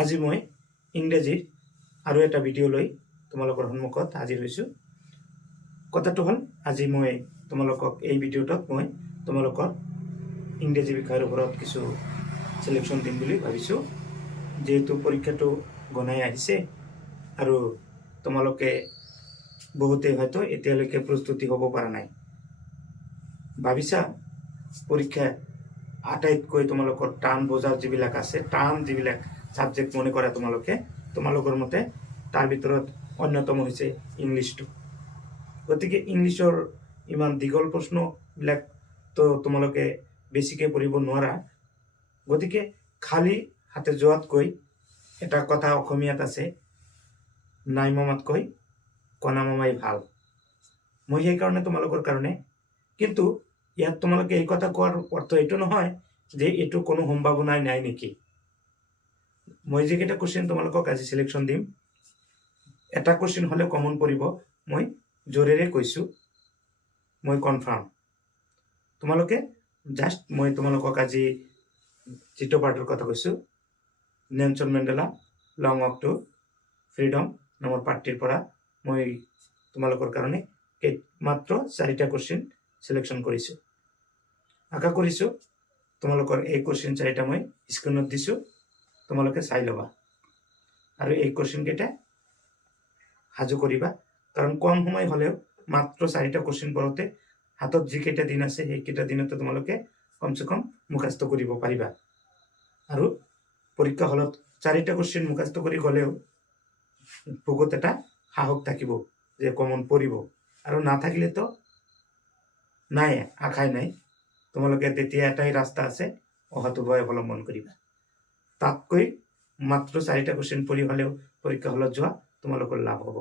আজি মই ইংৰাজীৰ আৰু এটা ভিডিঅ' লৈ তোমালোকৰ সন্মুখত হাজিৰ হৈছোঁ। কথাটো হ'ল আজি মই তোমালোকক এই ভিডিঅ'টোত মই তোমালোকৰ ইংৰাজী বিষয়ৰ ওপৰত কিছু সিলেকশ্যন দিম বুলি ভাবিছোঁ। যেহেতু পৰীক্ষাটো গণাই আহিছে আৰু তোমালোকে বহুতে হয়তো এতিয়ালৈকে প্ৰস্তুতি হ'ব পৰা নাই। ভাবিছা পৰীক্ষা আটাইতকৈ তোমালোকৰ টান বজাৰ যিবিলাক আছে, টান যিবিলাক সাবজেক্ট মনে কৰা তোমালোকৰ মতে তাৰ ভিতৰত অন্যতম হৈছে ইংলিছটো। গতিকে ইংলিছৰ ইমান দীঘল প্ৰশ্নবিলাক তো তোমালোকে বেছিকৈ পঢ়িব নোৱাৰা। গতিকে খালি হাতে যোৱাতকৈ এটা কথা অসমীয়াত আছে, নাই মামাতকৈ কণা মামাই ভাল। মই সেইকাৰণে তোমালোকৰ কাৰণে, কিন্তু ইয়াত তোমালোকে এই কথা কোৱাৰ অৰ্থ এইটো নহয় যে এইটো কোনো সম্ভাৱনাই নাই নেকি। মই যিকেইটা কুৱেশ্যন তোমালোকক আজি সিলেকশ্যন দিম, এটা কুৱেশ্যন হ'লে কমন পৰিব, মই জোৰেৰে কৈছোঁ, মই কনফাৰ্ম। তোমালোকে জাষ্ট মই তোমালোকক আজি যিটো পাৰ্টৰ কথা কৈছোঁ, Nelson Mandela long walk to freedom নামৰ পাৰ্টিৰ পৰা মই তোমালোকৰ কাৰণে মাত্ৰ 4টা কুৱেশ্যন সিলেকশ্যন কৰিছোঁ। আশা কৰিছোঁ তোমালোকৰ এই কুৱেশ্যন 4টা মই স্ক্ৰীনত দিছোঁ, তোমালোকে চাই ল'বা আৰু এই কুৱেশ্যনকেইটা সাজু কৰিবা। কাৰণ কম সময় হ'লেও মাত্ৰ 4টা কুৱেশ্যন পঢ়োতে হাতত যিকেইটা দিন আছে সেইকেইটা দিনতে তোমালোকে কমচে কম মুখস্থ কৰিব পাৰিবা। আৰু পৰীক্ষা হলত 4টা কুৱেশ্যন মুখস্থ কৰি গ'লেও বুকুত এটা সাহস থাকিব যে কমন পৰিব, আৰু নাথাকিলেতো নাই, আশাই নাই। তোমালোকে তেতিয়া এটাই ৰাস্তা আছে, অহাটো ভয় অৱলম্বন কৰিবা। তাতকৈ মাত্ৰ 4টা কুৱেশ্যন পঢ়ি হ'লেও পৰীক্ষা হলত যোৱা তোমালোকৰ লাভ হ'ব।